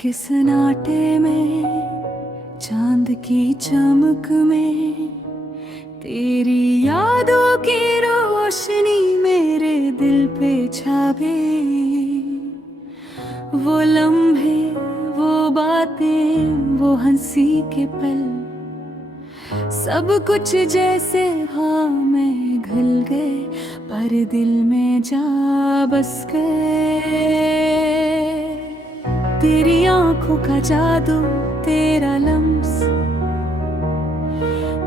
के सन्नाटे में, चांद की चमक में, तेरी यादों की रोशनी मेरे दिल पे छा गई। वो लम्हे, वो बातें, वो हंसी के पल, सब कुछ जैसे हवा में घुल गए, पर दिल में जा बस गए। तेरी आंखों का जादू, तेरा लम्स,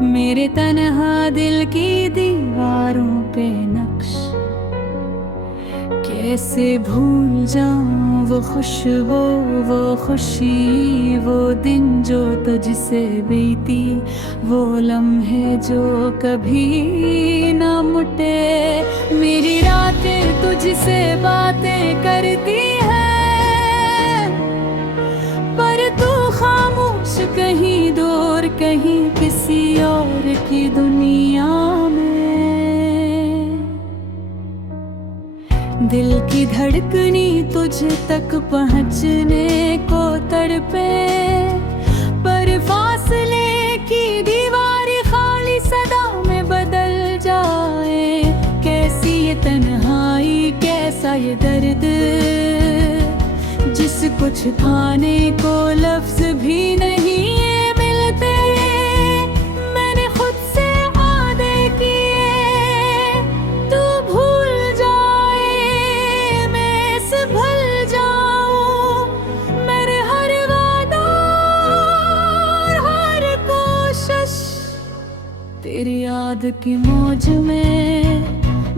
मेरे तन्हा दिल की दीवारों पे नक्श। कैसे भूल जाऊं वो खुशबू, वो खुशी, वो दिन जो तुझसे बीती, वो लम्हे जो कभी ना मुटे। मेरी रातें तुझसे बातें करती है, पर तू खामोश कहीं दूर, कहीं किसी और की दुनिया में। दिल की धड़कनी तुझ तक पहुंचने को तड़पे, पर फासले की दीवार खाली सदा में बदल जाए। कैसी ये तन्हाई, कैसा ये दर्द, जिस कुछ खाने को लफ्ज भी नहीं मिलते। मैंने खुद से वादे किए, तू भूल जाए, मैं संभल जाऊं। मेरे हर वादा और हर कोशिश तेरी याद की मौज में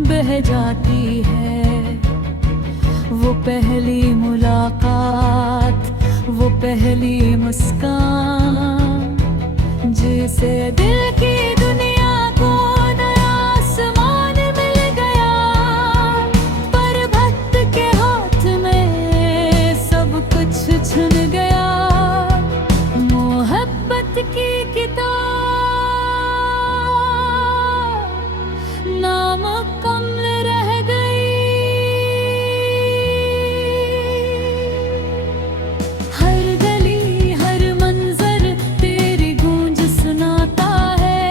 बह जाती है। वो पहली मुलाकात, वो पहली मुस्कान, जिसे दिल की दुनिया को नया आसमान मिल गया, पर भक्त के हाथ में सब कुछ छुन गया। मोहब्बत की किताब नामुकम्मल रह गई। हर गली, हर मंजर तेरी गूंज सुनाता है,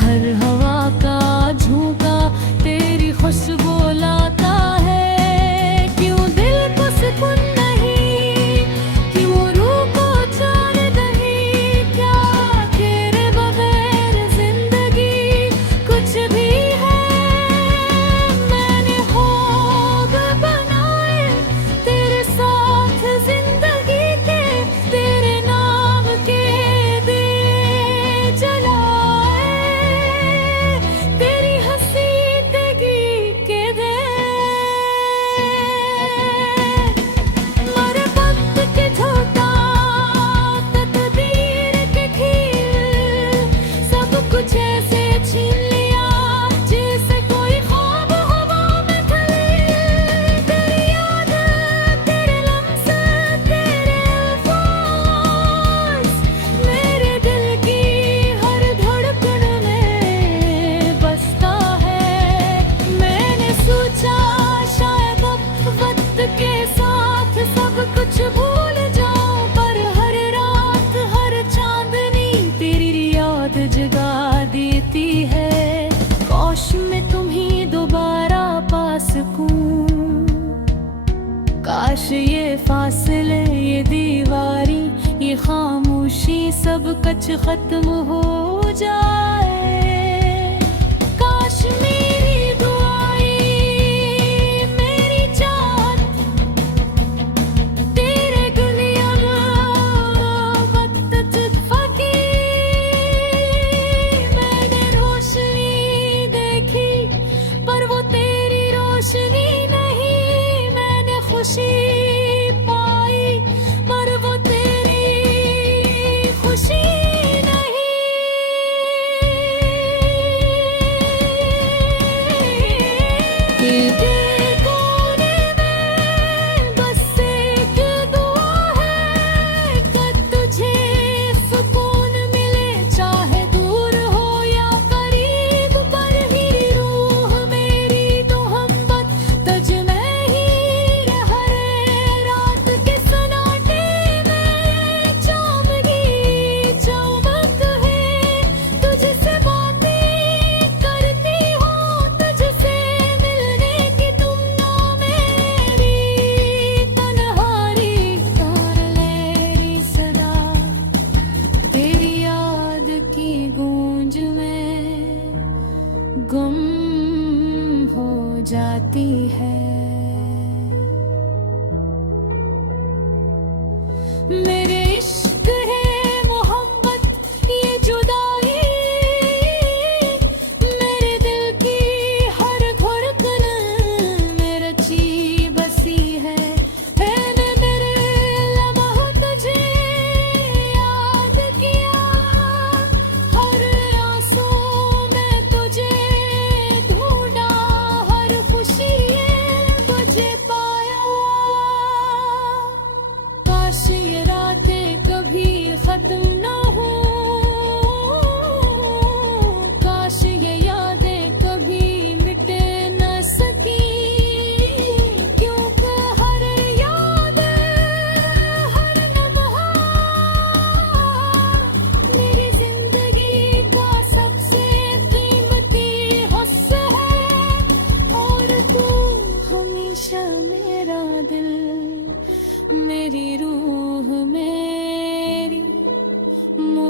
हर हवा का झोंका तेरी खुशबू लाता है। क्यों दिल को सुकून नहीं, क्यों रूह को चैन नहीं, क्या तेरे बगैर जिंदगी कुछ भी है। मैंने ख्वाब बनाए तेरे साथ जिंदगी के, तेरे नाम के दिए जलाए, तेरी हंसी तेगी के दे। मर वक्त के झोंका, तकदीर के खील, सब कुछ ऐसे छीन लिया जैसे कोई ख्वाब हवा में खली। तेरी याद, तेरे लम्स, तेरे अल्फाज, मेरे दिल की हर धड़कन में बसता है। मैंने सोचा शायद अब वक्त के साथ सब कुछ भूल जाऊं, पर हर रात, हर चांदनी तेरी याद जगा देती है। काश मैं तुम्हें दोबारा पा सकूं, काश ये फासले, ये दीवारी, ये खामोशी सब कुछ खत्म हो जाए। काश मेरी दुआएं, मेरी जान तेरे दुनिया वक्त फकी। मैंने रोशनी देखी, पर वो तेरी रोशनी नहीं। मैंने खुशी पाई, पर वो तेरी खुशी नहीं।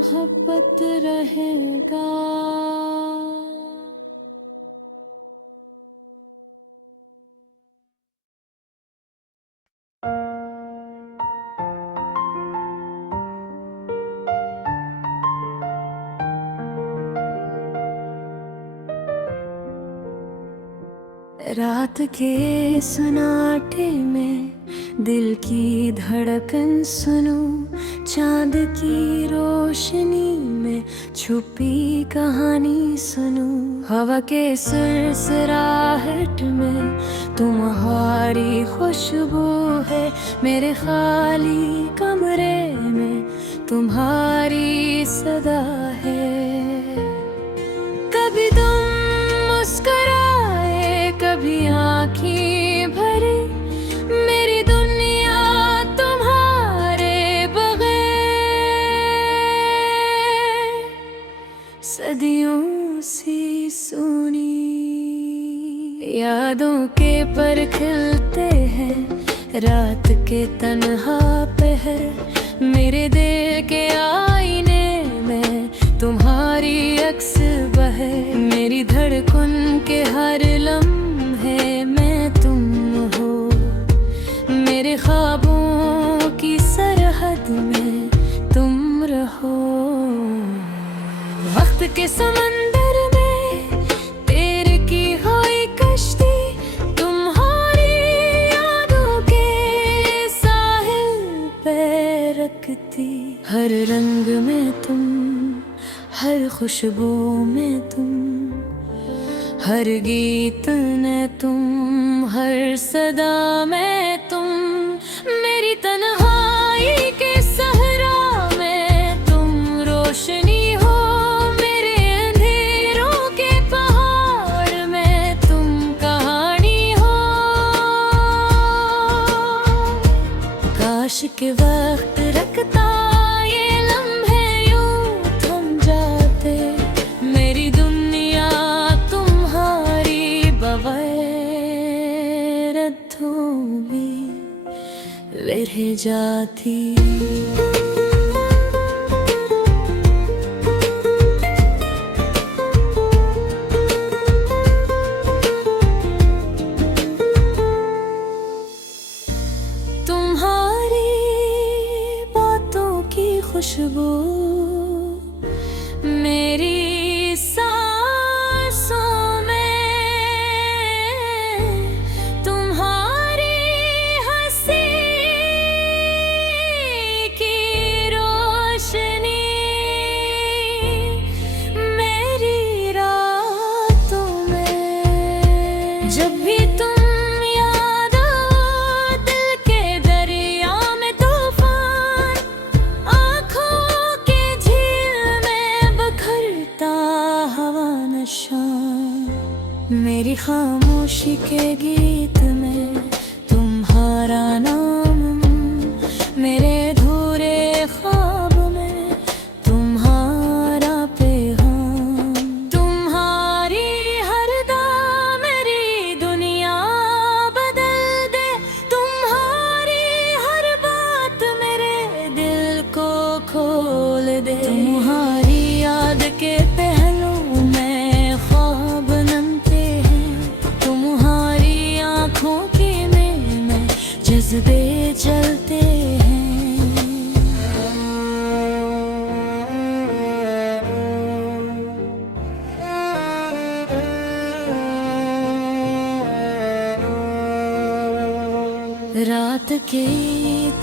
मोहब्बत रहेगा। रात के सन्नाटे में दिल की धड़कन सुनूं, चांद की रोशनी में छुपी कहानी सुनूं। हवा के सुरसराहट में तुम्हारी खुशबू है, मेरे खाली कमरे में तुम्हारी सदा है। कभी तुम मुस्कुराए, कभी आँखें भरी, मेरी दुनिया तुम्हारे बगैर सदियों सी सुनी। यादों के पर खिलते हैं रात के तन्हा पहर, मेरे दिल के आईने में तुम्हारी अक्स बहे। मेरी धड़कन के हर लम्हे में तुम हो, मेरे ख्वाबों की सरहद में तुम रहो। वक्त के समंदर में तेरे की हुई कश्ती, तुम्हारी यादों के साहिल पे रखती। हर रंग में तुम, हर खुशबू में तुम, हर गीत में तुम, हर सदा में तुम। मेरी तन्हाई के सहरा में तुम रोशनी हो, मेरे अंधेरों के पहाड़ में तुम कहानी हो। काश के वक्त रखता रह जाती। तुम्हारी बातों की खुशबू मेरी सांसों में, तुम्हारी हंसी की रोशनी मेरी रातों में। जब भी तुम याद आओ दिल के दरिया में तूफान, आँखों के झील में बखरता हवा नशा। मेरी खामोशी के गीत में तुम्हारा नाम, मेरे अधूरे ख्वाब में तुम्हारा पैगाम। तुम्हारी हर दा मेरी दुनिया बदल दे, तुम्हारी हर बात मेरे दिल को खोल दे। तुम्हारी याद के पहलू में ख्वाब नमते हैं, तुम्हारी आँखों की में जज्बे चलते हैं। रात की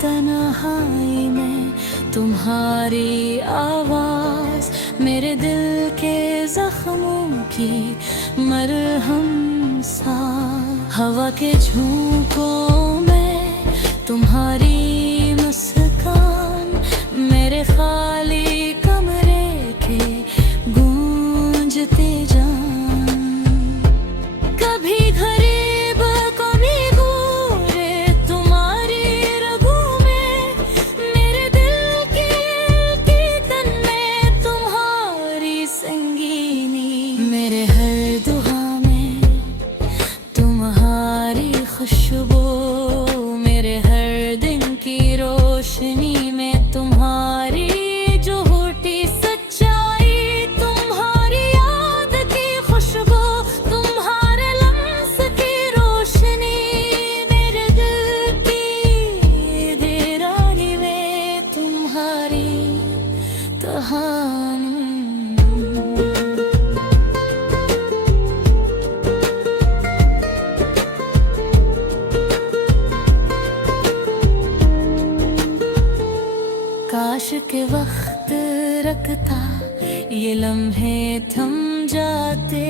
तन्हाई में तुम्हारी आवाज, मेरे दिल के जख्मों की मरहम सा। हवा के झोंकों में तुम्हारी मुस्कान, मेरे खाली कमरे के गूंजते जान। कभी गरीब कभी गोरे तुम्हारी रगों में, मेरे दिल की तन में तुम्हारी संगीनी। मेरे हर दुआ में तुम्हारी खुशबू, मेरे हर दिन की रोशनी में तुम्हारी जो जहान। काश के वक्त रखता ये लम्हे थम जाते,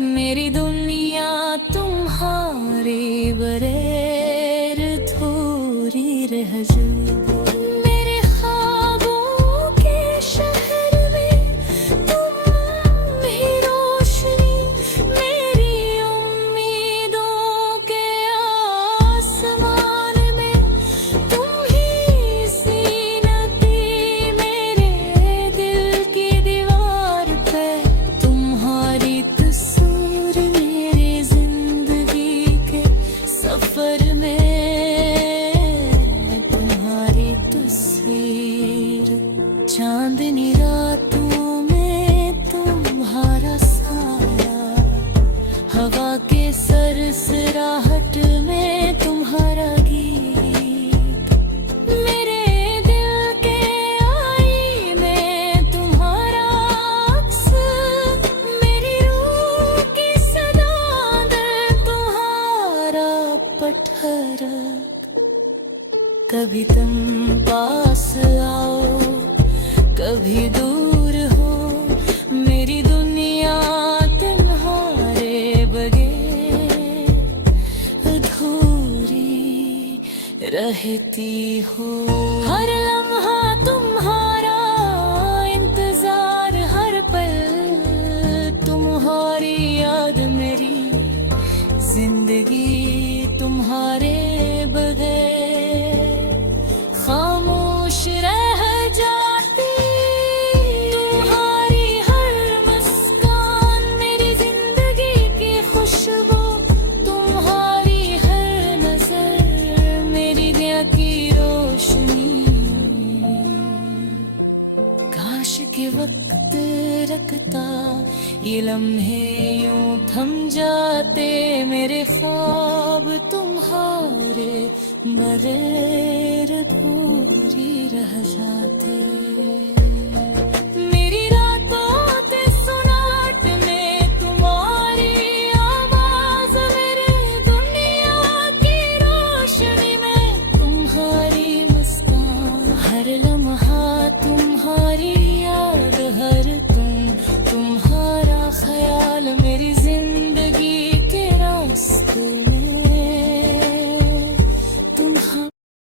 मेरी दुनिया तुम्हारी बगैर थोड़ी रह जाती। मेरे ख्वाबों के शहर में तुम ही रोशनी, मेरी उम्मीदों के आसमान में तुम ही जीनती, मेरे दिल की दीवार पे तुम्हारी तस्वीर, मेरी जिंदगी के सफर में तुम्हारी तस्वीर। चांदनी रातों में तुम्हारा साया, हवा के सरसराहट में तुम्हारा गीत, मेरे दिल के आईने में तुम्हारा अक्स, मेरी रूह की सदा दर तुम्हारा पठरक। कभी तुम पास आओ, कभी दूर हो, मेरी दुनिया तुम्हारे बगैर अधूरी रहती हो। हर लम्हा तुम्हारा इंतजार, हर पल तुम्हारी याद, मेरी जिंदगी तुम्हारे बगैर खामोश रह जाती। तुम्हारी हर मुस्कान, मेरी जिंदगी की खुशबू, तुम्हारी हर नजर, मेरी दिया की रोशनी। काश के वक्त रखता ये लम्हे यूं थम जाते, मेरे ख्वाब तुम्हारे बगैर